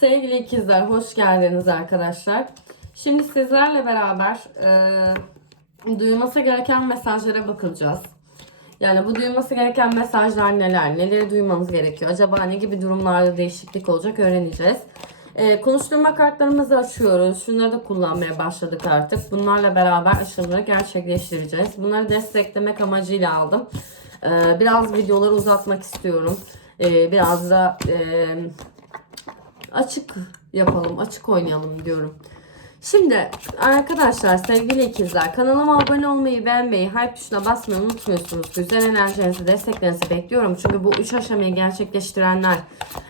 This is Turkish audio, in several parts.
Sevgili ikizler hoş geldiniz arkadaşlar. Şimdi sizlerle beraber e, duyulması gereken mesajlara bakacağız. Yani bu duyulması gereken mesajlar neler? Neleri duymanız gerekiyor? Acaba ne gibi durumlarda değişiklik olacak öğreneceğiz. E, konuşturma kartlarımızı açıyoruz. Şunları da kullanmaya başladık artık. Bunlarla beraber aşımları gerçekleştireceğiz. Bunları desteklemek amacıyla aldım. E, biraz videoları uzatmak istiyorum. E, biraz da e, açık yapalım, açık oynayalım diyorum. Şimdi arkadaşlar sevgili ikizler kanalıma abone olmayı beğenmeyi hype tuşuna basmayı unutmuyorsunuz. Güzel enerjinizi desteklerinizi bekliyorum. Çünkü bu üç aşamayı gerçekleştirenler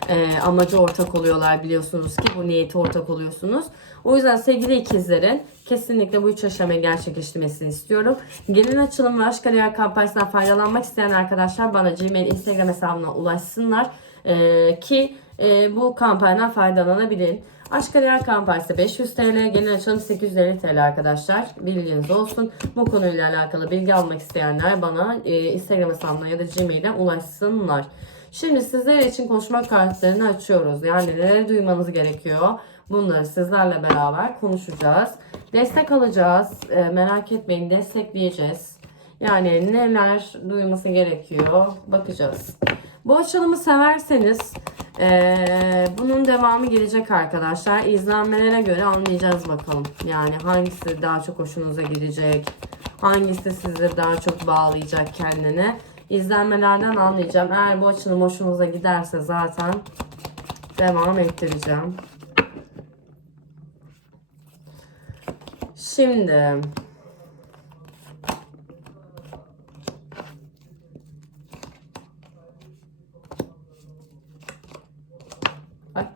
e, amacı ortak oluyorlar biliyorsunuz ki bu niyeti ortak oluyorsunuz. O yüzden sevgili ikizlerin kesinlikle bu üç aşamayı gerçekleştirmesini istiyorum. Gelin açılım ve aşk kariyer kampanyasından faydalanmak isteyen arkadaşlar bana Gmail Instagram hesabına ulaşsınlar. E, ki e, bu kampanyadan faydalanabilin. Aşk Kariyer kampanyası 500 TL, genel açılım 850 TL arkadaşlar. Bilginiz olsun. Bu konuyla alakalı bilgi almak isteyenler bana e, Instagram hesabına ya da Gmail'den ulaşsınlar. Şimdi sizler için konuşma kartlarını açıyoruz. Yani neleri duymanız gerekiyor? Bunları sizlerle beraber konuşacağız. Destek alacağız. E, merak etmeyin destekleyeceğiz. Yani neler duyması gerekiyor bakacağız. Bu açılımı severseniz ee, bunun devamı gelecek arkadaşlar. İzlenmelere göre anlayacağız bakalım. Yani hangisi daha çok hoşunuza gidecek. Hangisi sizi daha çok bağlayacak kendine. İzlenmelerden anlayacağım. Eğer bu açılım hoşunuza giderse zaten devam ettireceğim. Şimdi Ay.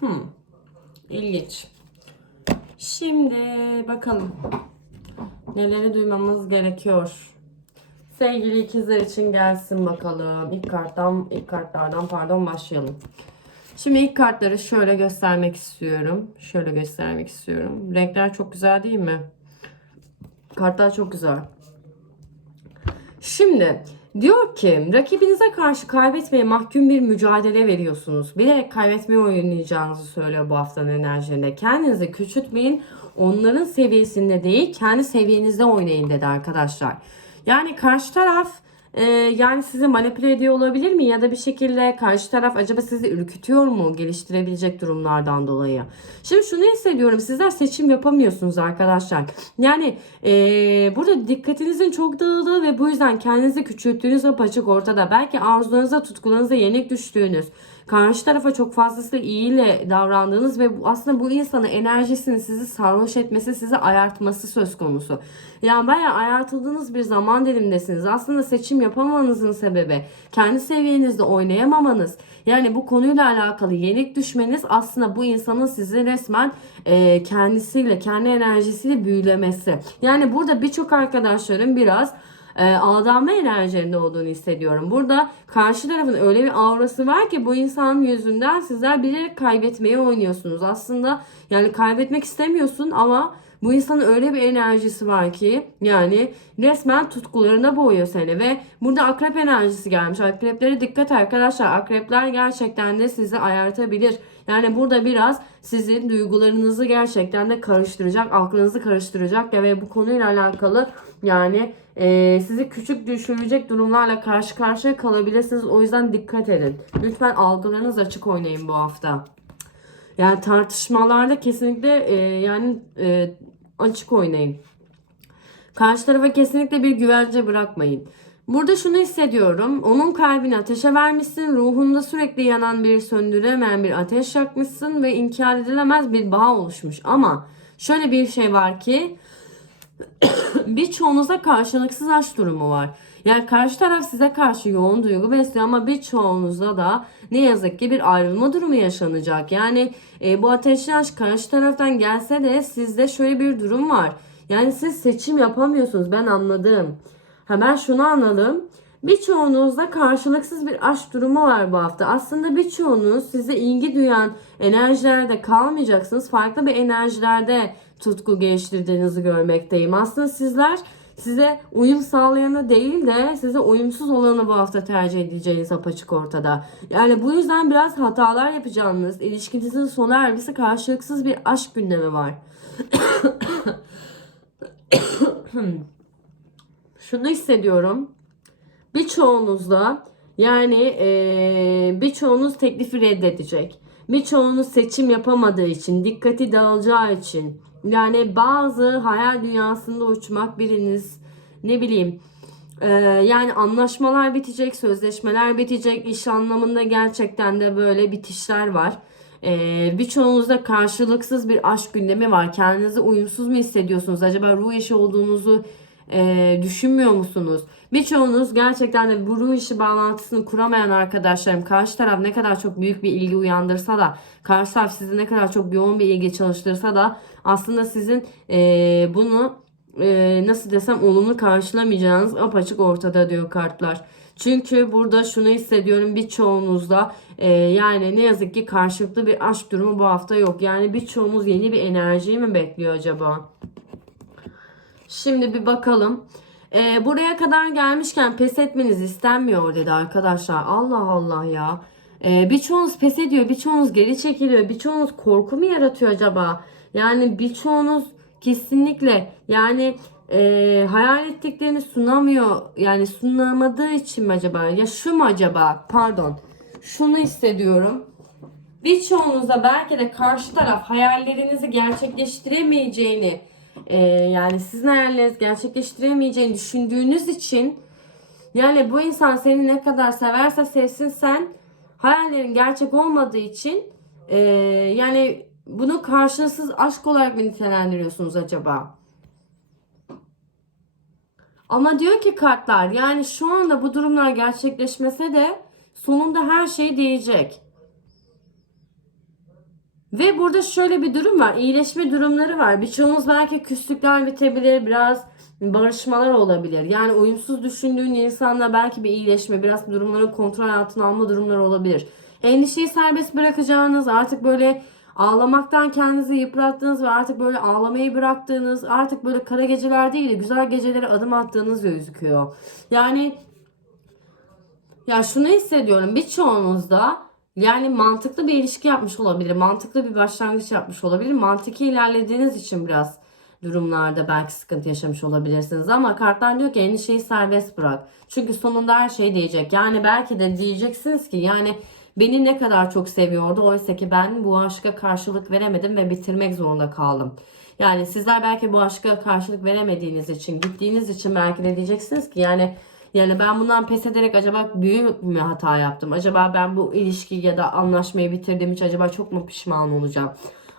Hmm. İlginç. Şimdi bakalım. Neleri duymamız gerekiyor. Sevgili ikizler için gelsin bakalım. İlk karttan, ilk kartlardan pardon başlayalım. Şimdi ilk kartları şöyle göstermek istiyorum. Şöyle göstermek istiyorum. Renkler çok güzel değil mi? Kartlar çok güzel. Şimdi diyor ki rakibinize karşı kaybetmeye mahkum bir mücadele veriyorsunuz. Bilerek kaybetmeye oynayacağınızı söylüyor bu haftanın enerjilerinde. Kendinizi küçültmeyin. Onların seviyesinde değil kendi seviyenizde oynayın dedi arkadaşlar. Yani karşı taraf e, yani sizi manipüle ediyor olabilir mi? Ya da bir şekilde karşı taraf acaba sizi ürkütüyor mu geliştirebilecek durumlardan dolayı? Şimdi şunu hissediyorum. Sizler seçim yapamıyorsunuz arkadaşlar. Yani e, burada dikkatinizin çok dağıldığı ve bu yüzden kendinizi küçülttüğünüz apaçık ortada. Belki arzularınıza, tutkularınıza yenik düştüğünüz, karşı tarafa çok fazlası iyiyle davrandığınız ve aslında bu insanın enerjisini sizi sarhoş etmesi, sizi ayartması söz konusu. Yani bayağı ayartıldığınız bir zaman dilimdesiniz. Aslında seçim yapamamanızın sebebi kendi seviyenizde oynayamamanız. Yani bu konuyla alakalı yenik düşmeniz aslında bu insanın sizi resmen e, kendisiyle, kendi enerjisiyle büyülemesi. Yani burada birçok arkadaşlarım biraz e, aldanma enerjilerinde olduğunu hissediyorum. Burada karşı tarafın öyle bir aurası var ki bu insanın yüzünden sizler bilerek kaybetmeye oynuyorsunuz. Aslında yani kaybetmek istemiyorsun ama bu insanın öyle bir enerjisi var ki yani resmen tutkularına boğuyor seni ve burada akrep enerjisi gelmiş. Akreplere dikkat arkadaşlar. Akrepler gerçekten de sizi ayartabilir. Yani burada biraz sizin duygularınızı gerçekten de karıştıracak, aklınızı karıştıracak ve bu konuyla alakalı yani e, sizi küçük düşürecek durumlarla karşı karşıya kalabilirsiniz. O yüzden dikkat edin. Lütfen algılarınız açık oynayın bu hafta. Yani tartışmalarda kesinlikle e, yani e, açık oynayın. Karşı tarafa kesinlikle bir güvence bırakmayın. Burada şunu hissediyorum. Onun kalbini ateşe vermişsin. Ruhunda sürekli yanan bir söndüremeyen bir ateş yakmışsın ve inkar edilemez bir bağ oluşmuş. Ama şöyle bir şey var ki birçoğunuzda karşılıksız aşk durumu var. Yani karşı taraf size karşı yoğun duygu besliyor ama birçoğunuzda da ne yazık ki bir ayrılma durumu yaşanacak. Yani e, bu ateşli aşk karşı taraftan gelse de sizde şöyle bir durum var. Yani siz seçim yapamıyorsunuz ben anladım. Ha ben şunu anladım. Birçoğunuzda karşılıksız bir aşk durumu var bu hafta. Aslında birçoğunuz size ilgi duyan enerjilerde kalmayacaksınız. Farklı bir enerjilerde tutku geliştirdiğinizi görmekteyim. Aslında sizler size uyum sağlayanı değil de size uyumsuz olanı bu hafta tercih edeceğiniz apaçık ortada. Yani bu yüzden biraz hatalar yapacağınız, ilişkinizin sona ermesi karşılıksız bir aşk gündemi var. Şunu hissediyorum. Birçoğunuzda yani eee birçoğunuz teklifi reddedecek. Birçoğunuz seçim yapamadığı için, dikkati dağılacağı için. Yani bazı hayal dünyasında uçmak biriniz ne bileyim eee, yani anlaşmalar bitecek, sözleşmeler bitecek, iş anlamında gerçekten de böyle bitişler var. Ee, birçoğunuzda karşılıksız bir aşk gündemi var. Kendinizi uyumsuz mu hissediyorsunuz? Acaba ruh eşi olduğunuzu e, düşünmüyor musunuz? Birçoğunuz gerçekten de bu ruh işi bağlantısını kuramayan arkadaşlarım karşı taraf ne kadar çok büyük bir ilgi uyandırsa da karşı taraf sizi ne kadar çok yoğun bir ilgi çalıştırsa da aslında sizin e, bunu e, nasıl desem olumlu karşılamayacağınız apaçık ortada diyor kartlar. Çünkü burada şunu hissediyorum birçoğunuzda e, yani ne yazık ki karşılıklı bir aşk durumu bu hafta yok. Yani birçoğunuz yeni bir enerjiyi mi bekliyor acaba? Şimdi bir bakalım. Ee, buraya kadar gelmişken pes etmeniz istenmiyor dedi arkadaşlar. Allah Allah ya. Ee, birçoğunuz pes ediyor, birçoğunuz geri çekiliyor, birçoğunuz korku mu yaratıyor acaba? Yani birçoğunuz kesinlikle yani e, hayal ettiklerini sunamıyor. Yani sunamadığı için mi acaba? Ya şu mu acaba? Pardon. Şunu hissediyorum. Birçoğunuzda belki de karşı taraf hayallerinizi gerçekleştiremeyeceğini e, yani sizin hayallerinizi gerçekleştiremeyeceğini düşündüğünüz için yani bu insan seni ne kadar severse sevsin sen hayallerin gerçek olmadığı için e, yani bunu karşılıksız aşk olarak mı nitelendiriyorsunuz acaba? Ama diyor ki kartlar yani şu anda bu durumlar gerçekleşmese de sonunda her şey değecek. Ve burada şöyle bir durum var. İyileşme durumları var. Birçoğunuz belki küslükler bitebilir. Biraz barışmalar olabilir. Yani uyumsuz düşündüğün insanla belki bir iyileşme, biraz durumları kontrol altına alma durumları olabilir. Endişeyi serbest bırakacağınız, artık böyle ağlamaktan kendinizi yıprattığınız ve artık böyle ağlamayı bıraktığınız, artık böyle kara geceler değil de güzel gecelere adım attığınız gözüküyor. Yani ya şunu hissediyorum birçoğunuzda yani mantıklı bir ilişki yapmış olabilir. Mantıklı bir başlangıç yapmış olabilir. Mantıki ilerlediğiniz için biraz durumlarda belki sıkıntı yaşamış olabilirsiniz. Ama kartlar diyor ki endişeyi serbest bırak. Çünkü sonunda her şey diyecek. Yani belki de diyeceksiniz ki yani beni ne kadar çok seviyordu. Oysa ki ben bu aşka karşılık veremedim ve bitirmek zorunda kaldım. Yani sizler belki bu aşka karşılık veremediğiniz için, gittiğiniz için belki de diyeceksiniz ki yani yani ben bundan pes ederek acaba büyük mü hata yaptım? Acaba ben bu ilişkiyi ya da anlaşmayı bitirdiğim için acaba çok mu pişman olacağım?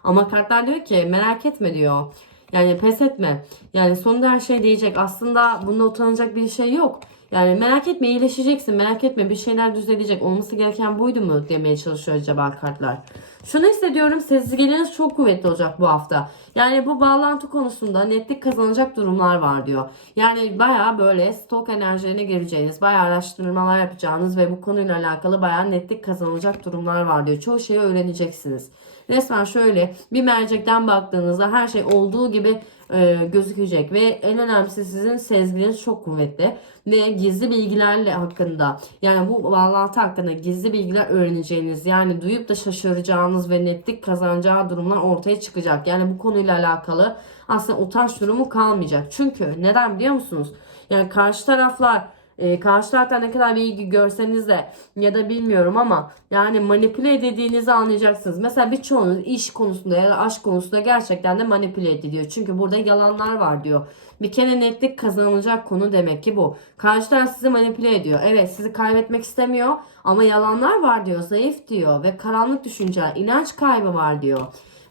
Ama kartlar diyor ki merak etme diyor. Yani pes etme. Yani sonunda her şey diyecek. Aslında bunda utanacak bir şey yok. Yani merak etme iyileşeceksin. Merak etme bir şeyler düzelecek. Olması gereken buydu mu demeye çalışıyor acaba kartlar. Şunu hissediyorum sezgileriniz çok kuvvetli olacak bu hafta. Yani bu bağlantı konusunda netlik kazanacak durumlar var diyor. Yani baya böyle stok enerjilerine gireceğiniz, baya araştırmalar yapacağınız ve bu konuyla alakalı baya netlik kazanılacak durumlar var diyor. Çoğu şeyi öğreneceksiniz. Resmen şöyle bir mercekten baktığınızda her şey olduğu gibi e, gözükecek ve en önemlisi sizin sezginiz çok kuvvetli ve gizli bilgilerle hakkında yani bu bağlantı hakkında gizli bilgiler öğreneceğiniz yani duyup da şaşıracağınız ve netlik kazanacağı durumlar ortaya çıkacak. Yani bu konuyla alakalı aslında utanç durumu kalmayacak. Çünkü neden biliyor musunuz? Yani karşı taraflar e, karşı taraftan ne kadar bir ilgi görseniz de ya da bilmiyorum ama yani manipüle edildiğinizi anlayacaksınız. Mesela birçoğunuz iş konusunda ya da aşk konusunda gerçekten de manipüle ediliyor. Çünkü burada yalanlar var diyor. Bir kere netlik kazanılacak konu demek ki bu. Karşı taraf sizi manipüle ediyor. Evet sizi kaybetmek istemiyor ama yalanlar var diyor. Zayıf diyor ve karanlık düşünce, inanç kaybı var diyor.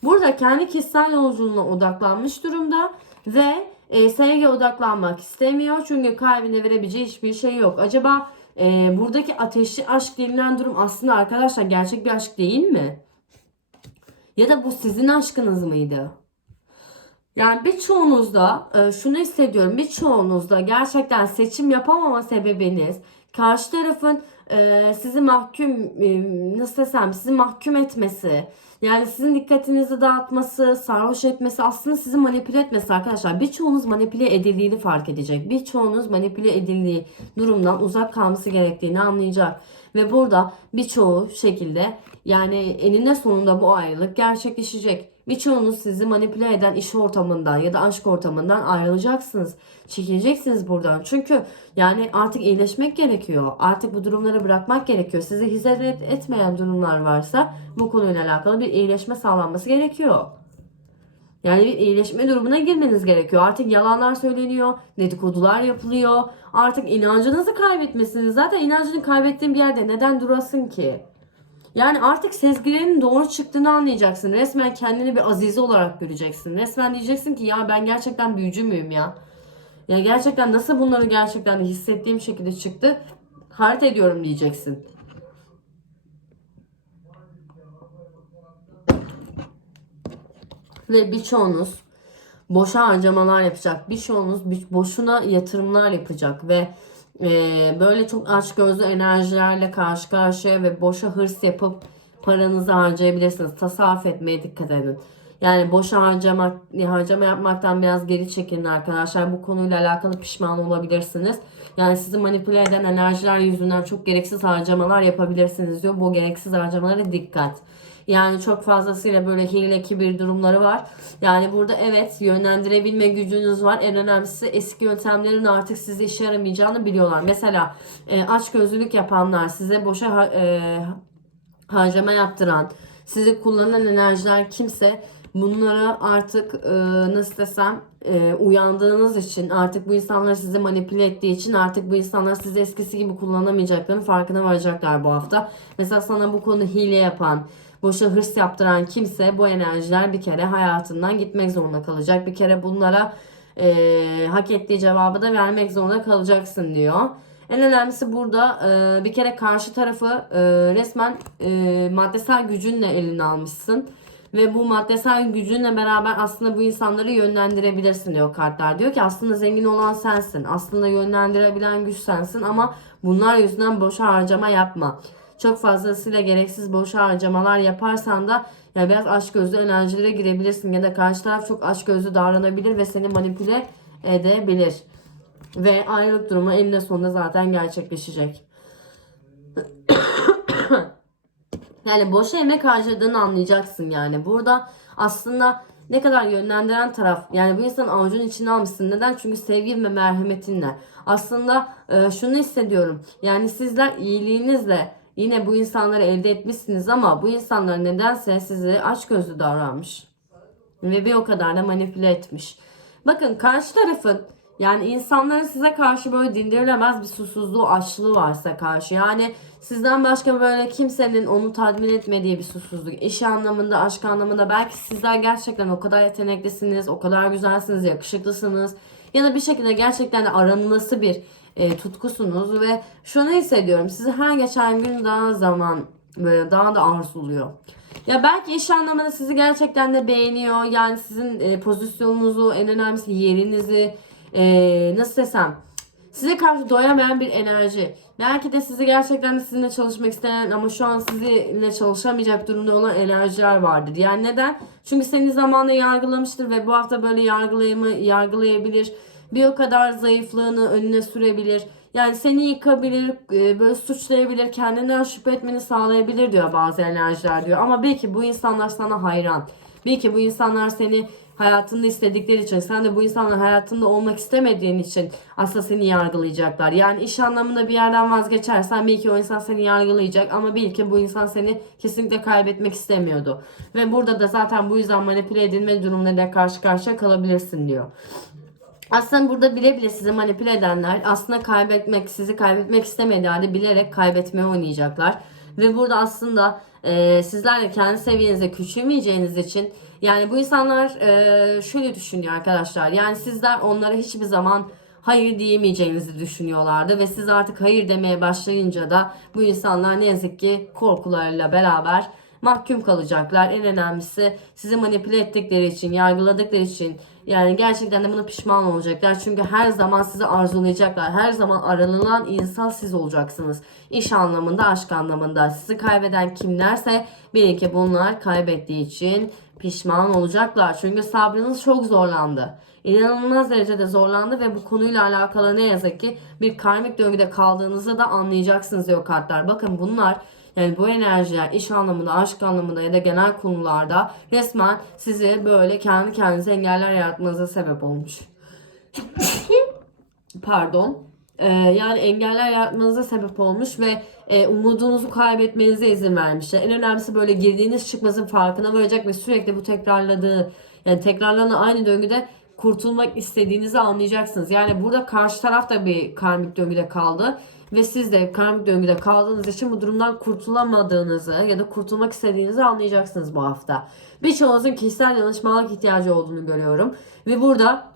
Burada kendi kişisel yolculuğuna odaklanmış durumda ve e, sevgi odaklanmak istemiyor. Çünkü kalbine verebileceği hiçbir şey yok. Acaba e, buradaki ateşli aşk denilen durum aslında arkadaşlar gerçek bir aşk değil mi? Ya da bu sizin aşkınız mıydı? Yani birçoğunuzda e, şunu hissediyorum. Birçoğunuzda gerçekten seçim yapamama sebebiniz karşı tarafın e, sizi mahkum e, nasıl desem sizi mahkum etmesi yani sizin dikkatinizi dağıtması, sarhoş etmesi aslında sizi manipüle etmesi arkadaşlar. Birçoğunuz manipüle edildiğini fark edecek. Birçoğunuz manipüle edildiği durumdan uzak kalması gerektiğini anlayacak. Ve burada birçoğu şekilde yani eninde sonunda bu ayrılık gerçekleşecek. Birçoğunuz sizi manipüle eden iş ortamından ya da aşk ortamından ayrılacaksınız. Çekileceksiniz buradan. Çünkü yani artık iyileşmek gerekiyor. Artık bu durumları bırakmak gerekiyor. Sizi hizmet etmeyen durumlar varsa bu konuyla alakalı bir iyileşme sağlanması gerekiyor. Yani bir iyileşme durumuna girmeniz gerekiyor. Artık yalanlar söyleniyor, dedikodular yapılıyor. Artık inancınızı kaybetmesiniz. Zaten inancını kaybettiğin bir yerde neden durasın ki? Yani artık sezgilerinin doğru çıktığını anlayacaksın. Resmen kendini bir azize olarak göreceksin. Resmen diyeceksin ki ya ben gerçekten büyücü müyüm ya? Ya gerçekten nasıl bunları gerçekten hissettiğim şekilde çıktı? Harita ediyorum diyeceksin. Ve birçoğunuz boşa harcamalar yapacak. Birçoğunuz bir- boşuna yatırımlar yapacak ve e, böyle çok açgözlü enerjilerle karşı karşıya ve boşa hırs yapıp paranızı harcayabilirsiniz. Tasarruf etmeye dikkat edin. Yani boşa harcamak, harcama yapmaktan biraz geri çekilin arkadaşlar. Bu konuyla alakalı pişman olabilirsiniz. Yani sizi manipüle eden enerjiler yüzünden çok gereksiz harcamalar yapabilirsiniz diyor. Bu gereksiz harcamalara dikkat. Yani çok fazlasıyla böyle hile kibir durumları var. Yani burada evet yönlendirebilme gücünüz var. En önemlisi eski yöntemlerin artık size işe yaramayacağını biliyorlar. Mesela e, açgözlülük yapanlar size boşa ha- e, harcama yaptıran, sizi kullanan enerjiler kimse bunlara artık e, nasıl desem e, uyandığınız için artık bu insanlar sizi manipüle ettiği için artık bu insanlar sizi eskisi gibi kullanamayacaklarının farkına varacaklar bu hafta. Mesela sana bu konuda hile yapan, boşa hırs yaptıran kimse bu enerjiler bir kere hayatından gitmek zorunda kalacak. Bir kere bunlara e, hak ettiği cevabı da vermek zorunda kalacaksın diyor. En önemlisi burada e, bir kere karşı tarafı e, resmen e, maddesel gücünle eline almışsın. Ve bu maddesel gücünle beraber aslında bu insanları yönlendirebilirsin diyor kartlar. Diyor ki aslında zengin olan sensin. Aslında yönlendirebilen güç sensin ama bunlar yüzünden boşa harcama yapma. Çok fazlasıyla gereksiz boşa harcamalar yaparsan da yani biraz aşk enerjilere girebilirsin ya da karşı taraf çok aşk davranabilir ve seni manipüle edebilir. Ve ayrılık durumu eninde sonunda zaten gerçekleşecek. yani boşa emek harcadığını anlayacaksın yani. Burada aslında ne kadar yönlendiren taraf yani bu insanın avucunun içine almışsın. Neden? Çünkü sevgi ve merhametinle. Aslında e, şunu hissediyorum. Yani sizler iyiliğinizle yine bu insanları elde etmişsiniz ama bu insanlar nedense sizi açgözlü davranmış. Ve bir o kadar da manipüle etmiş. Bakın karşı tarafın yani insanların size karşı böyle dindirilemez bir susuzluğu, açlığı varsa karşı. Yani sizden başka böyle kimsenin onu tatmin etmediği bir susuzluk. İş anlamında, aşk anlamında belki sizler gerçekten o kadar yeteneklisiniz, o kadar güzelsiniz, yakışıklısınız. Ya da bir şekilde gerçekten aranılası bir e, tutkusunuz ve şunu hissediyorum. Sizi her geçen gün daha zaman böyle daha da arzuluyor. Ya belki iş anlamında sizi gerçekten de beğeniyor. Yani sizin e, pozisyonunuzu, en önemlisi yerinizi, e, nasıl desem size karşı doyamayan bir enerji. Belki de sizi gerçekten de sizinle çalışmak isteyen ama şu an sizinle çalışamayacak durumda olan enerjiler vardır. Yani neden? Çünkü seni zamanla yargılamıştır ve bu hafta böyle yargılayımı yargılayabilir. Bir o kadar zayıflığını önüne sürebilir. Yani seni yıkabilir, e, böyle suçlayabilir, kendinden şüphe etmeni sağlayabilir diyor bazı enerjiler diyor. Ama belki bu insanlar sana hayran. Belki bu insanlar seni hayatında istedikleri için sen de bu insanlar hayatında olmak istemediğin için aslında seni yargılayacaklar. Yani iş anlamında bir yerden vazgeçersen belki o insan seni yargılayacak ama belki bu insan seni kesinlikle kaybetmek istemiyordu. Ve burada da zaten bu yüzden manipüle edilme durumlarıyla karşı karşıya kalabilirsin diyor. Aslında burada bile bile sizi manipüle edenler aslında kaybetmek, sizi kaybetmek istemediği halde bilerek kaybetmeye oynayacaklar. Ve burada aslında e, sizler de kendi seviyenizde küçülmeyeceğiniz için yani bu insanlar e, şöyle düşünüyor arkadaşlar. Yani sizler onlara hiçbir zaman hayır diyemeyeceğinizi düşünüyorlardı ve siz artık hayır demeye başlayınca da bu insanlar ne yazık ki korkularıyla beraber mahkum kalacaklar. En önemlisi sizi manipüle ettikleri için, yargıladıkları için Yani gerçekten de buna pişman olacaklar. Çünkü her zaman sizi arzulayacaklar. Her zaman aranılan insan siz olacaksınız. İş anlamında, aşk anlamında. Sizi kaybeden kimlerse bilin ki bunlar kaybettiği için pişman olacaklar. Çünkü sabrınız çok zorlandı. İnanılmaz derecede zorlandı ve bu konuyla alakalı ne yazık ki bir karmik döngüde kaldığınızı da anlayacaksınız diyor kartlar. Bakın bunlar yani bu enerjiler iş anlamında, aşk anlamında ya da genel konularda resmen sizi böyle kendi kendinize engeller yaratmanıza sebep olmuş. Pardon. Ee, yani engeller yaratmanıza sebep olmuş ve e, umudunuzu kaybetmenize izin vermişler. En önemlisi böyle girdiğiniz çıkmazın farkına varacak ve sürekli bu tekrarladığı yani tekrarlanan aynı döngüde kurtulmak istediğinizi anlayacaksınız. Yani burada karşı taraf da bir karmik döngüde kaldı ve siz de karmik döngüde kaldığınız için bu durumdan kurtulamadığınızı ya da kurtulmak istediğinizi anlayacaksınız bu hafta. Birçoğunuzun kişisel danışmanlık ihtiyacı olduğunu görüyorum ve burada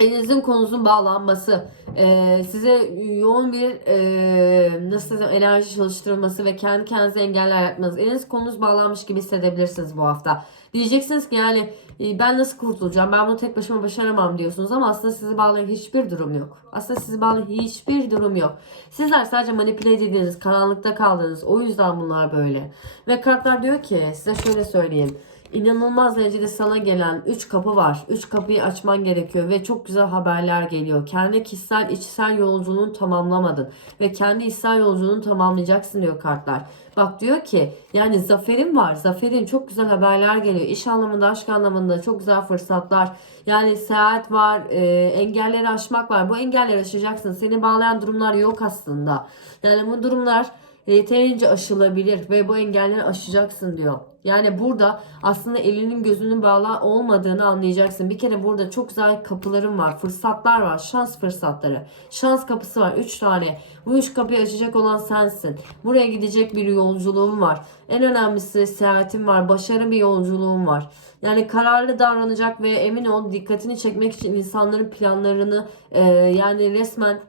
elinizin konunuzun bağlanması, e, size yoğun bir e, nasıl desem enerji çalıştırılması ve kendi kendinize engeller yapmanız. Eliniz konunuz bağlanmış gibi hissedebilirsiniz bu hafta. Diyeceksiniz ki yani e, ben nasıl kurtulacağım, ben bunu tek başıma başaramam diyorsunuz ama aslında sizi bağlayan hiçbir durum yok. Aslında sizi bağlayan hiçbir durum yok. Sizler sadece manipüle edildiğiniz, karanlıkta kaldığınız o yüzden bunlar böyle. Ve kartlar diyor ki size şöyle söyleyeyim. İnanılmaz derecede sana gelen 3 kapı var. 3 kapıyı açman gerekiyor ve çok güzel haberler geliyor. Kendi kişisel içsel yolculuğunu tamamlamadın ve kendi içsel yolculuğunu tamamlayacaksın diyor kartlar. Bak diyor ki yani zaferin var. Zaferin çok güzel haberler geliyor. İş anlamında, aşk anlamında çok güzel fırsatlar. Yani seyahat var, e, engelleri aşmak var. Bu engelleri aşacaksın. Seni bağlayan durumlar yok aslında. Yani bu durumlar yeterince aşılabilir ve bu engelleri aşacaksın diyor. Yani burada aslında elinin gözünün bağlı olmadığını anlayacaksın. Bir kere burada çok güzel kapıların var, fırsatlar var, şans fırsatları. Şans kapısı var 3 tane. Bu üç kapıyı açacak olan sensin. Buraya gidecek bir yolculuğun var. En önemlisi seyahatin var, başarı bir yolculuğun var. Yani kararlı davranacak ve emin ol dikkatini çekmek için insanların planlarını e, yani resmen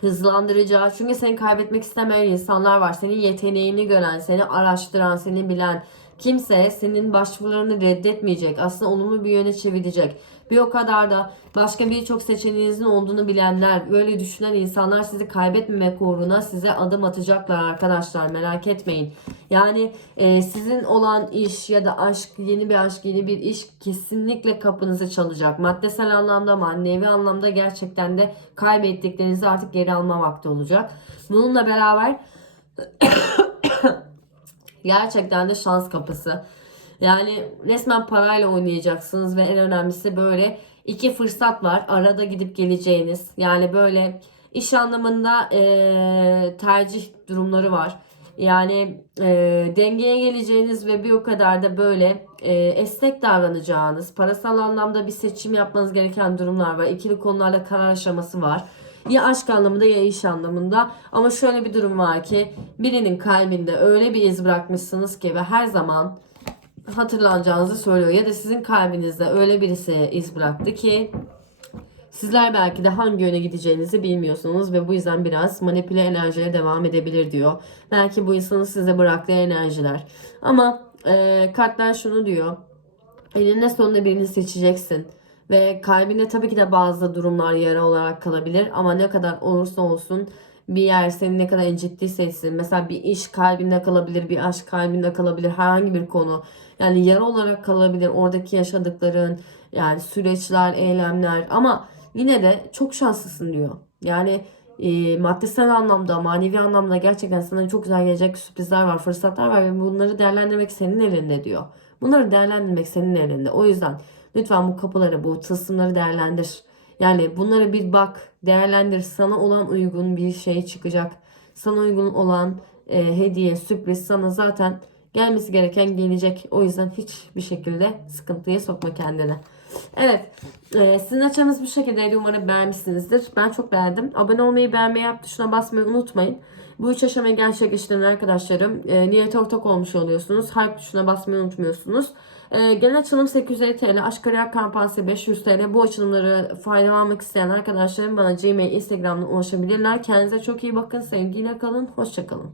hızlandıracağı. Çünkü seni kaybetmek istemeyen insanlar var. Senin yeteneğini gören, seni araştıran, seni bilen kimse senin başvurularını reddetmeyecek. Aslında olumlu bir yöne çevirecek. Bir o kadar da başka birçok seçeneğinizin olduğunu bilenler, böyle düşünen insanlar sizi kaybetmemek uğruna size adım atacaklar arkadaşlar. Merak etmeyin. Yani e, sizin olan iş ya da aşk, yeni bir aşk, yeni bir iş kesinlikle kapınızı çalacak. Maddesel anlamda, manevi anlamda gerçekten de kaybettiklerinizi artık geri alma vakti olacak. Bununla beraber gerçekten de şans kapısı. Yani resmen parayla oynayacaksınız ve en önemlisi böyle iki fırsat var. Arada gidip geleceğiniz. Yani böyle iş anlamında e, tercih durumları var. Yani e, dengeye geleceğiniz ve bir o kadar da böyle e, esnek davranacağınız, parasal anlamda bir seçim yapmanız gereken durumlar var. İkili konularda karar aşaması var. Ya aşk anlamında ya iş anlamında. Ama şöyle bir durum var ki birinin kalbinde öyle bir iz bırakmışsınız ki ve her zaman hatırlanacağınızı söylüyor. Ya da sizin kalbinizde öyle birisi iz bıraktı ki sizler belki de hangi yöne gideceğinizi bilmiyorsunuz ve bu yüzden biraz manipüle enerjiye devam edebilir diyor. Belki bu insanın size bıraktığı enerjiler. Ama e, kartlar şunu diyor. Eninde sonunda birini seçeceksin. Ve kalbinde tabii ki de bazı durumlar yara olarak kalabilir. Ama ne kadar olursa olsun bir yer seni ne kadar incittiyse etsin. Mesela bir iş kalbinde kalabilir, bir aşk kalbinde kalabilir, herhangi bir konu. Yani yara olarak kalabilir oradaki yaşadıkların, yani süreçler, eylemler. Ama yine de çok şanslısın diyor. Yani e, maddesel anlamda, manevi anlamda gerçekten sana çok güzel gelecek sürprizler var, fırsatlar var ve bunları değerlendirmek senin elinde diyor. Bunları değerlendirmek senin elinde. O yüzden lütfen bu kapıları, bu tılsımları değerlendir. Yani bunlara bir bak, değerlendir. Sana olan uygun bir şey çıkacak. Sana uygun olan e, hediye, sürpriz sana zaten gelmesi gereken gelecek. O yüzden hiçbir şekilde sıkıntıya sokma kendini. Evet. E, sizin açınız bu şekildeydi. Umarım beğenmişsinizdir. Ben çok beğendim. Abone olmayı, beğenmeyi, yap tuşuna basmayı unutmayın. Bu üç aşamayı gerçekleştiren arkadaşlarım e, niyet ortak olmuş oluyorsunuz. Harp tuşuna basmayı unutmuyorsunuz. E, genel açılım 850 TL, aşk kariyer kampanyası 500 TL. Bu açılımları faydalanmak isteyen arkadaşlarım bana Gmail, Instagram'dan ulaşabilirler. Kendinize çok iyi bakın. Sevgiyle kalın. Hoşçakalın.